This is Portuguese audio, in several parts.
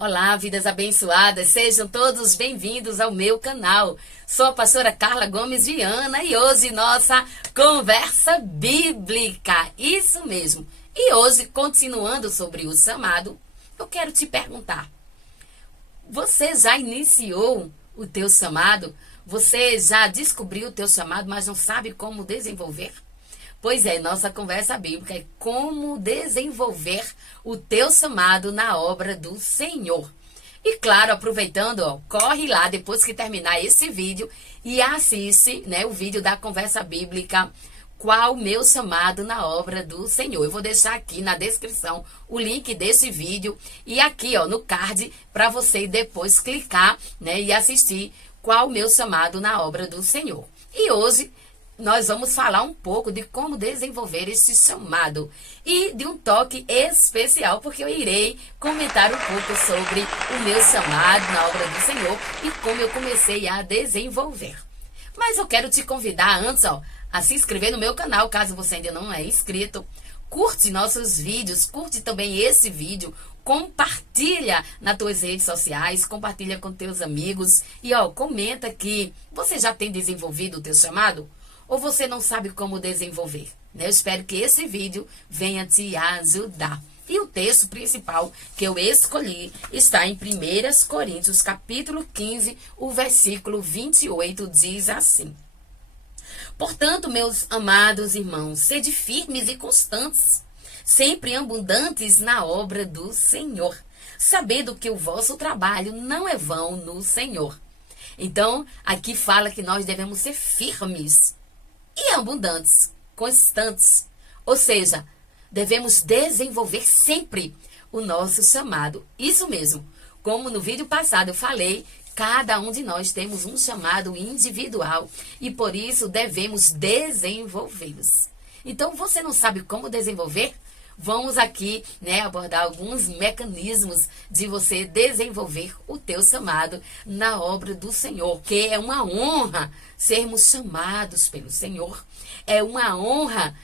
Olá, vidas abençoadas, sejam todos bem-vindos ao meu canal. Sou a pastora Carla Gomes Viana e hoje nossa conversa bíblica, isso mesmo. E hoje, continuando sobre o chamado, eu quero te perguntar, você já iniciou o teu chamado? Você já descobriu o teu chamado, mas não sabe como desenvolver? Pois é, nossa conversa bíblica é como desenvolver o teu chamado na obra do Senhor. E claro, aproveitando, corre lá depois que terminar esse vídeo e assiste, o vídeo da conversa bíblica, qual o meu chamado na obra do Senhor. Eu vou deixar aqui na descrição o link desse vídeo e aqui, no card, para você depois clicar, e assistir qual o meu chamado na obra do Senhor. E hoje nós vamos falar um pouco de como desenvolver esse chamado e de um toque especial, porque eu irei comentar um pouco sobre o meu chamado na obra do Senhor e como eu comecei a desenvolver. Mas eu quero te convidar antes, a se inscrever no meu canal, caso você ainda não é inscrito. Curte nossos vídeos, curte também esse vídeo, compartilha nas tuas redes sociais, compartilha com teus amigos e comenta que você já tem desenvolvido o teu chamado ou você não sabe como desenvolver. Eu espero que esse vídeo venha te ajudar. E o texto principal que eu escolhi está em 1 Coríntios, capítulo 15, o versículo 28, diz assim: Portanto, meus amados irmãos, sede firmes e constantes, sempre abundantes na obra do Senhor, sabendo que o vosso trabalho não é vão no Senhor. Então, aqui fala que nós devemos ser firmes e abundantes, constantes. Ou seja, devemos desenvolver sempre o nosso chamado. Isso mesmo, como no vídeo passado eu falei, cada um de nós temos um chamado individual e por isso devemos desenvolvê-los. Então, você não sabe como desenvolver? Vamos aqui, abordar alguns mecanismos de você desenvolver o teu chamado na obra do Senhor, que é uma honra sermos chamados pelo Senhor. É uma honra,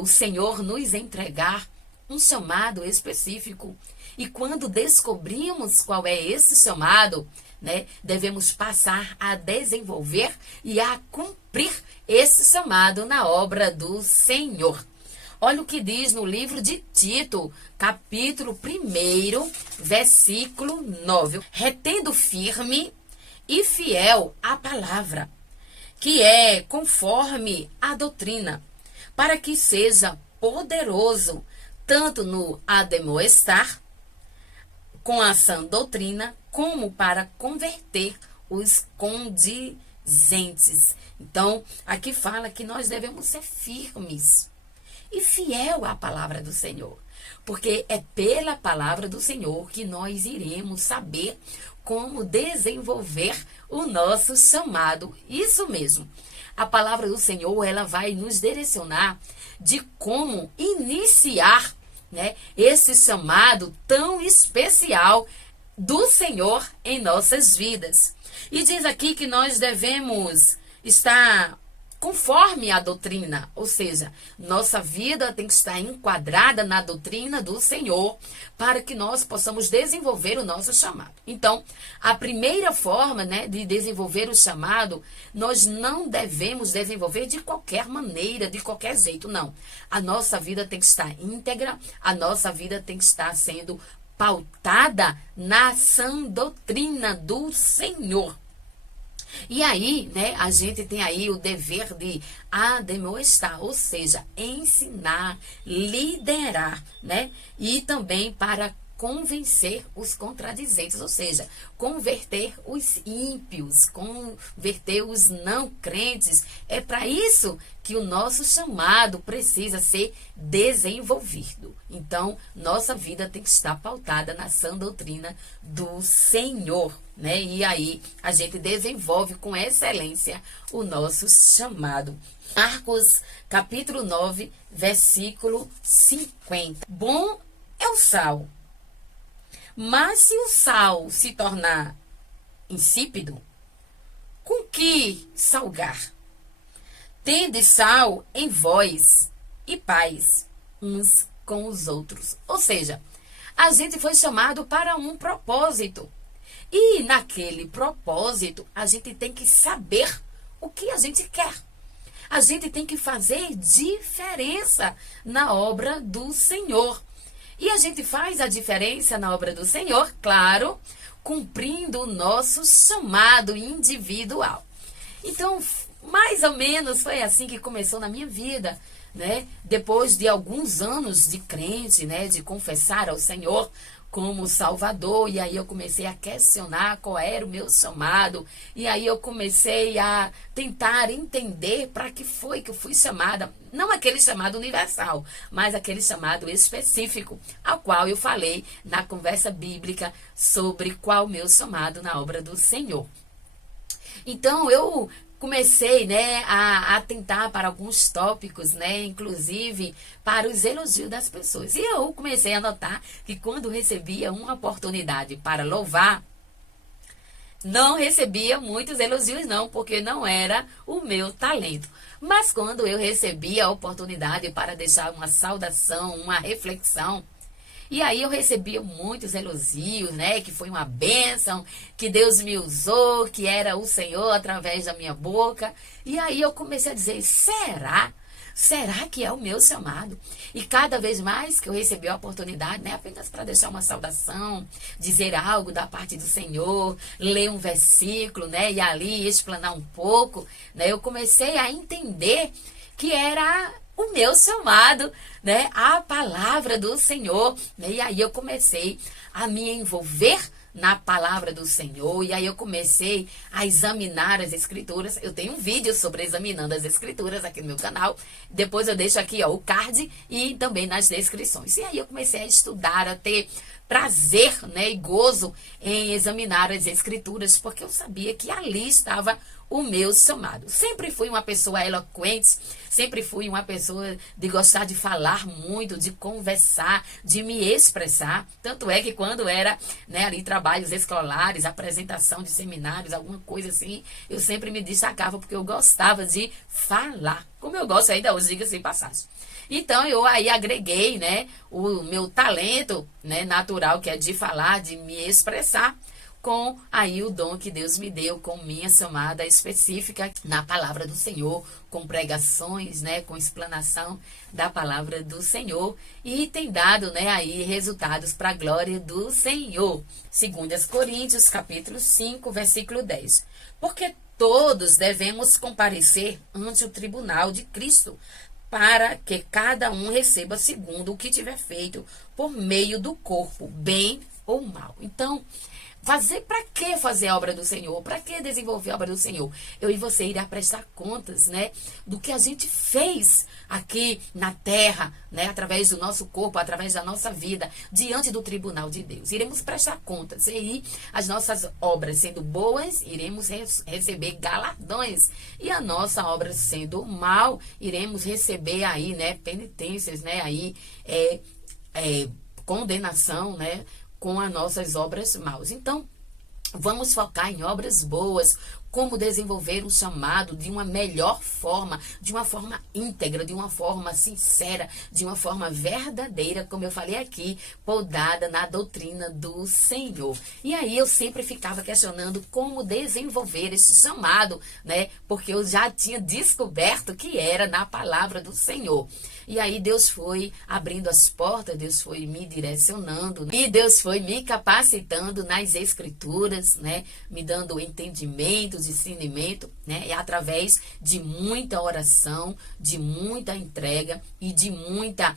o Senhor nos entregar um chamado específico. E quando descobrimos qual é esse chamado, devemos passar a desenvolver e a cumprir esse chamado na obra do Senhor. Olha o que diz no livro de Tito, capítulo 1, versículo 9. Retendo firme e fiel a palavra, que é conforme a doutrina, para que seja poderoso, tanto no admoestar, com a sã doutrina, como para converter os condizentes. Então, aqui fala que nós devemos ser firmes e fiel à palavra do Senhor, porque é pela palavra do Senhor que nós iremos saber como desenvolver o nosso chamado. Isso mesmo, a palavra do Senhor, ela vai nos direcionar de como iniciar, esse chamado tão especial do Senhor em nossas vidas. E diz aqui que nós devemos estar conforme a doutrina, ou seja, nossa vida tem que estar enquadrada na doutrina do Senhor para que nós possamos desenvolver o nosso chamado. Então, a primeira forma, de desenvolver o chamado, nós não devemos desenvolver de qualquer maneira, de qualquer jeito, não. A nossa vida tem que estar íntegra, a nossa vida tem que estar sendo pautada na sã doutrina do Senhor. E aí, a gente tem aí o dever de admoestar, ou seja, ensinar, liderar, e também para convencer os contradizentes, ou seja, converter os ímpios, converter os não crentes. É para isso que o nosso chamado precisa ser desenvolvido. Então, nossa vida tem que estar pautada na sã doutrina do Senhor, E aí, a gente desenvolve com excelência o nosso chamado. Marcos, capítulo 9, versículo 50. Bom é o sal, mas se o sal se tornar insípido, com que salgar? Tende sal em vós e paz uns com os outros. Ou seja, A gente foi chamado para um propósito. E naquele propósito, a gente tem que saber o que a gente quer. A gente tem que fazer diferença na obra do Senhor. E a gente faz a diferença na obra do Senhor, claro, cumprindo o nosso chamado individual. Então, mais ou menos foi assim que começou na minha vida, né? Depois de alguns anos de crente, né? De confessar ao Senhor como Salvador, e aí eu comecei a questionar qual era o meu chamado, e aí eu comecei a tentar entender para que foi que eu fui chamada, não aquele chamado universal, mas aquele chamado específico, ao qual eu falei na conversa bíblica sobre qual o meu chamado na obra do Senhor. Então, eu comecei, né, a atentar para alguns tópicos, né, inclusive para os elogios das pessoas. E eu comecei a notar que quando recebia uma oportunidade para louvar, não recebia muitos elogios não, porque não era o meu talento. Mas quando eu recebia a oportunidade para deixar uma saudação, uma reflexão, e aí eu recebia muitos elogios, né? Que foi uma bênção, que Deus me usou, que era o Senhor através da minha boca. E aí eu comecei a dizer, será? Será que é o meu chamado? E cada vez mais que eu recebi a oportunidade, né? Apenas para deixar uma saudação, dizer algo da parte do Senhor, ler um versículo, né? E ali explanar um pouco, né? Eu comecei a entender que era o meu chamado, né? A palavra do Senhor, né? E aí eu comecei a me envolver na palavra do Senhor, e aí eu comecei a examinar as escrituras. Eu tenho um vídeo sobre examinando as escrituras aqui no meu canal, depois eu deixo aqui, ó, o card e também nas descrições. E aí eu comecei a estudar, a ter prazer, né, e gozo em examinar as escrituras, porque eu sabia que ali estava o meu chamado. Sempre fui uma pessoa eloquente, sempre fui uma pessoa de gostar de falar muito, de conversar, de me expressar. Tanto é que quando era, né, ali trabalhos escolares, apresentação de seminários, alguma coisa assim, eu sempre me destacava porque eu gostava de falar, como eu gosto ainda hoje, diga-se de passagem. Então, eu aí agreguei, né, o meu talento, né, natural, que é de falar, de me expressar, com aí o dom que Deus me deu, com minha chamada específica na palavra do Senhor, com pregações, né, com explanação da palavra do Senhor, e tem dado, né, aí resultados para a glória do Senhor. 2 Coríntios, capítulo 5, versículo 10. Porque todos devemos comparecer ante o tribunal de Cristo, para que cada um receba segundo o que tiver feito por meio do corpo, bem ou mal. Então, para que fazer a obra do Senhor? Para que desenvolver a obra do Senhor? Eu e você irá prestar contas, né, do que a gente fez aqui na terra, né, através do nosso corpo, através da nossa vida, diante do tribunal de Deus. Iremos prestar contas. E aí, as nossas obras sendo boas, iremos receber galardões. E a nossa obra sendo mal, iremos receber aí, né, penitências, né, aí, condenação, né, com as nossas obras maus. Então, vamos focar em obras boas, como desenvolver um chamado de uma melhor forma, de uma forma íntegra, de uma forma sincera, de uma forma verdadeira, como eu falei aqui, podada na doutrina do Senhor. E aí eu sempre ficava questionando como desenvolver esse chamado, né? Porque eu já tinha descoberto que era na palavra do Senhor. E aí Deus foi abrindo as portas, Deus foi me direcionando, e Deus foi me capacitando nas escrituras, né? Me dando entendimento, discernimento, né? E através de muita oração, de muita entrega e de muita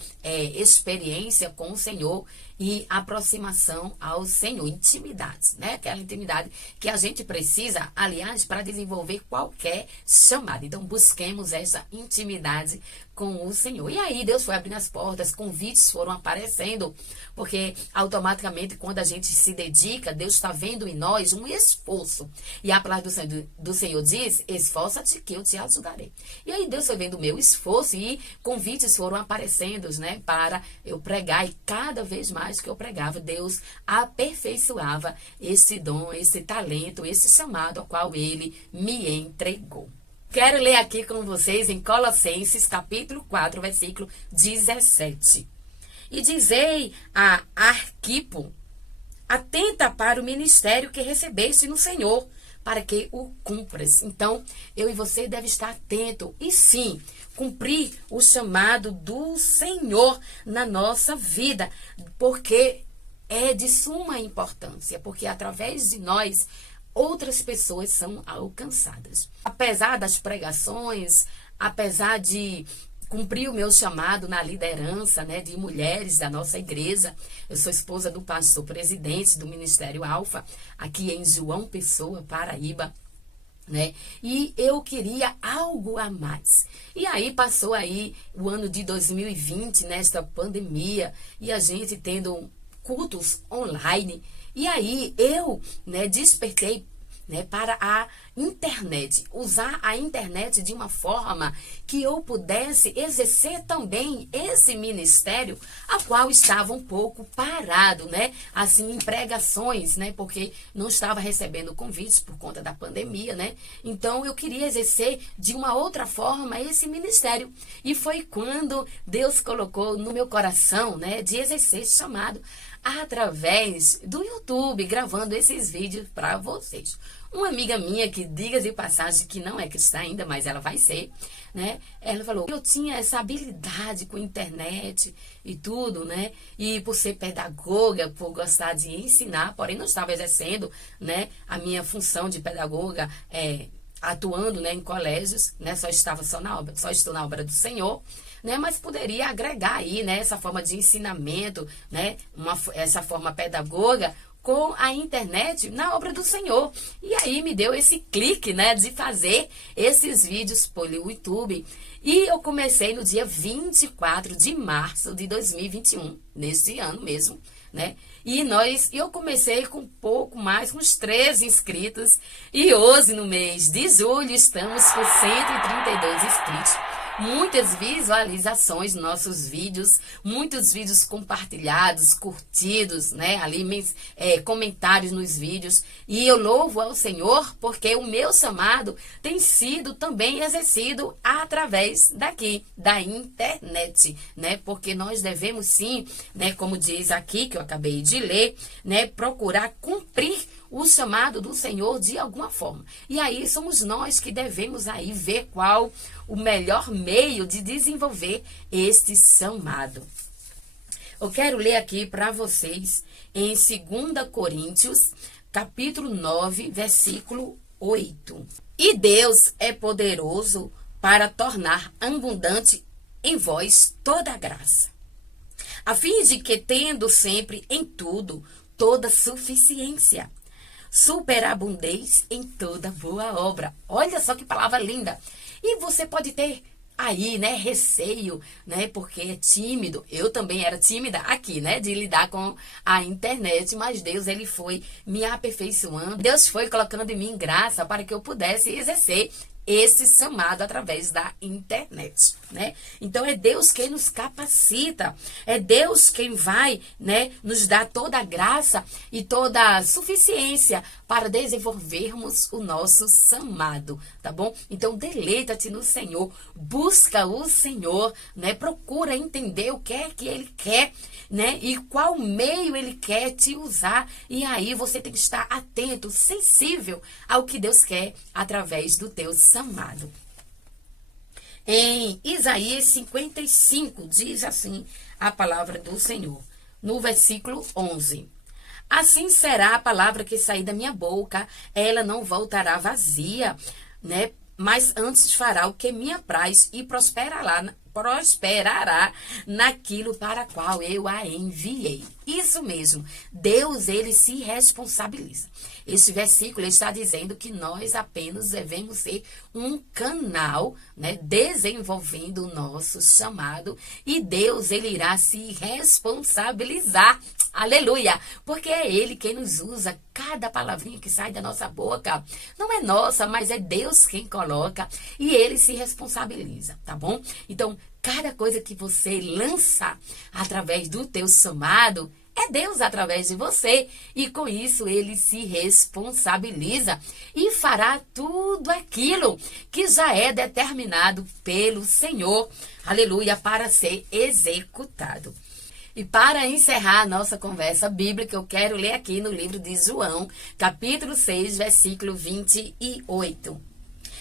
experiência com o Senhor e aproximação ao Senhor, intimidade, né? Aquela intimidade que a gente precisa, aliás, para desenvolver qualquer chamada. Então, busquemos essa intimidade com o Senhor. E aí, Deus foi abrindo as portas, convites foram aparecendo, porque automaticamente, quando a gente se dedica, Deus está vendo em nós um esforço. E a palavra do Senhor diz, esforça-te que eu te ajudarei. E aí, Deus foi vendo o meu esforço e convites foram aparecendo, né? Para eu pregar, e cada vez mais que eu pregava, Deus aperfeiçoava esse dom, esse talento, esse chamado ao qual Ele me entregou. Quero ler aqui com vocês em Colossenses, capítulo 4, versículo 17. E dizei a Arquipo: atenta para o ministério que recebeste no Senhor, para que o cumpras. Então, eu e você deve estar atento e sim, cumprir o chamado do Senhor na nossa vida, porque é de suma importância, porque através de nós outras pessoas são alcançadas. Apesar das pregações, apesar de cumprir o meu chamado na liderança, né, de mulheres da nossa igreja. Eu sou esposa do pastor presidente do Ministério Alfa, aqui em João Pessoa, Paraíba, né? E eu queria algo a mais. E aí passou aí o ano de 2020, nesta pandemia, e a gente tendo cultos online. E aí eu, né, despertei, né, para a internet, usar a internet de uma forma que eu pudesse exercer também esse ministério, a qual estava um pouco parado, né, assim, em pregações, né, porque não estava recebendo convites por conta da pandemia, né, então eu queria exercer de uma outra forma esse ministério, e foi quando Deus colocou no meu coração, né, de exercer esse chamado através do YouTube, gravando esses vídeos para vocês. Uma amiga minha, que diga de passagem, que não é cristã ainda, mas ela vai ser, né? Ela falou, eu tinha essa habilidade com internet e tudo, né? E por ser pedagoga, por gostar de ensinar, porém não estava exercendo, né, a minha função de pedagoga, atuando, né, em colégios, né? Só estou na obra do Senhor, né? Mas poderia agregar aí, né, essa forma de ensinamento, né? Essa forma pedagoga com a internet na obra do Senhor. E aí me deu esse clique, né, de fazer esses vídeos pelo YouTube. E eu comecei no dia 24 de março de 2021, neste ano mesmo, né? E eu comecei com pouco mais, com uns 13 inscritos. E hoje, no mês de julho, estamos com 132 inscritos. Muitas visualizações nos nossos vídeos, muitos vídeos compartilhados, curtidos, né? Ali, comentários nos vídeos. E eu louvo ao Senhor porque o meu chamado tem sido também exercido através daqui, da internet, né? Porque nós devemos sim, né? Como diz aqui, que eu acabei de ler, né? Procurar cumprir o chamado do Senhor de alguma forma. E aí somos nós que devemos aí ver qual o melhor meio de desenvolver este chamado. Eu quero ler aqui para vocês em 2 Coríntios, capítulo 9, versículo 8. E Deus é poderoso para tornar abundante em vós toda a graça, a fim de que, tendo sempre em tudo toda suficiência, superabundez em toda boa obra. Olha só que palavra linda. E você pode ter aí, né, receio, né, porque é tímido. Eu também era tímida aqui, né, de lidar com a internet, mas Deus, ele foi me aperfeiçoando. Deus foi colocando em mim graça para que eu pudesse exercer esse chamado através da internet, né? Então é Deus quem nos capacita, é Deus quem vai, né, nos dar toda a graça e toda a suficiência para desenvolvermos o nosso chamado, tá bom? Então deleita-te no Senhor, busca o Senhor, né? Procura entender o que é que Ele quer, né? E qual meio Ele quer te usar, e aí você tem que estar atento, sensível ao que Deus quer através do teu chamado. Em Isaías 55, diz assim a palavra do Senhor, no versículo 11. Assim será a palavra que sair da minha boca, ela não voltará vazia, né? Mas antes fará o que me apraz e prosperará naquilo para qual eu a enviei. Isso mesmo, Deus, ele se responsabiliza. Esse versículo está dizendo que nós apenas devemos ser um canal, né, desenvolvendo o nosso chamado, e Deus, ele irá se responsabilizar. Aleluia! Porque é Ele quem nos usa. Cada palavrinha que sai da nossa boca não é nossa, mas é Deus quem coloca, e Ele se responsabiliza, tá bom? Então, cada coisa que você lança através do teu chamado, é Deus através de você, e com isso Ele se responsabiliza e fará tudo aquilo que já é determinado pelo Senhor, aleluia, para ser executado. E para encerrar a nossa conversa bíblica, eu quero ler aqui no livro de João, capítulo 6, versículo 28.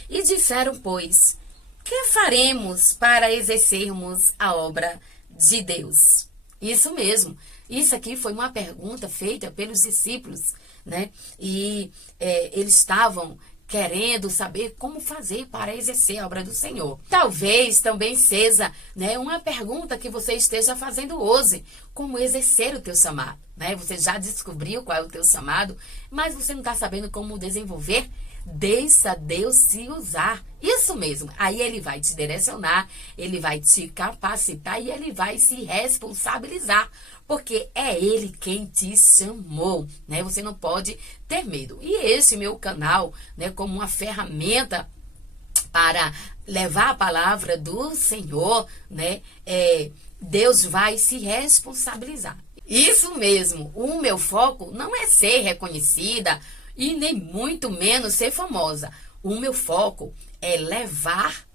E disseram, pois, que faremos para exercermos a obra de Deus? Isso mesmo. Isso aqui foi uma pergunta feita pelos discípulos, né? E eles estavam querendo saber como fazer para exercer a obra do Senhor. Talvez também seja, né, uma pergunta que você esteja fazendo hoje, como exercer o teu chamado, né? Você já descobriu qual é o teu chamado, mas você não está sabendo como desenvolver? Deixa Deus se usar. Isso mesmo. Aí ele vai te direcionar, ele vai te capacitar e ele vai se responsabilizar. Porque é ele quem te chamou, né? Você não pode ter medo. E esse meu canal, né, como uma ferramenta para levar a palavra do Senhor, né? Deus vai se responsabilizar. Isso mesmo. O meu foco não é ser reconhecida e nem muito menos ser famosa. O meu foco é levar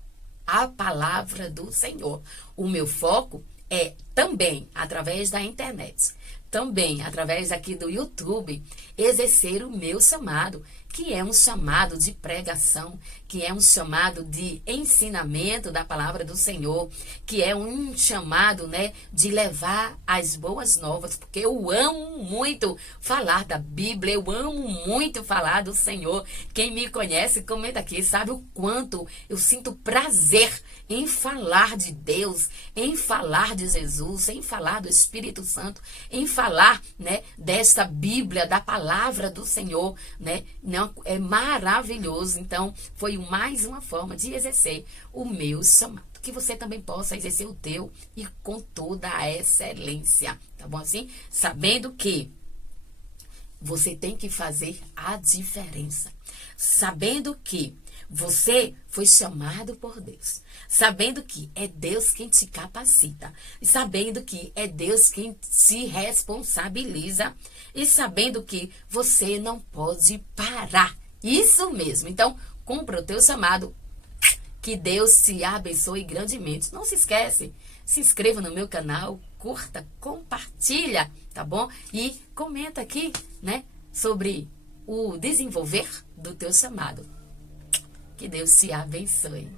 a palavra do Senhor. O meu foco é também, através da internet, também através aqui do YouTube, exercer o meu chamado, que é um chamado de pregação, que é um chamado de ensinamento da palavra do Senhor, que é um chamado, né, de levar as boas novas, porque eu amo muito falar da Bíblia, eu amo muito falar do Senhor. Quem me conhece, comenta aqui, sabe o quanto eu sinto prazer em falar de Deus, em falar de Jesus, em falar do Espírito Santo, em falar, né, desta Bíblia, da palavra do Senhor, né? Não, é maravilhoso. Então, foi mais uma forma de exercer o meu chamado. Que você também possa exercer o teu e com toda a excelência, tá bom assim? Sabendo que você tem que fazer a diferença. Sabendo que você foi chamado por Deus. Sabendo que é Deus quem te capacita. E sabendo que é Deus quem te responsabiliza. E sabendo que você não pode parar. Isso mesmo. Então, cumpra o teu chamado. Que Deus te abençoe grandemente. Não se esquece, se inscreva no meu canal, curta, compartilha, tá bom? E comenta aqui, né, sobre o desenvolver do teu chamado. Que Deus te abençoe.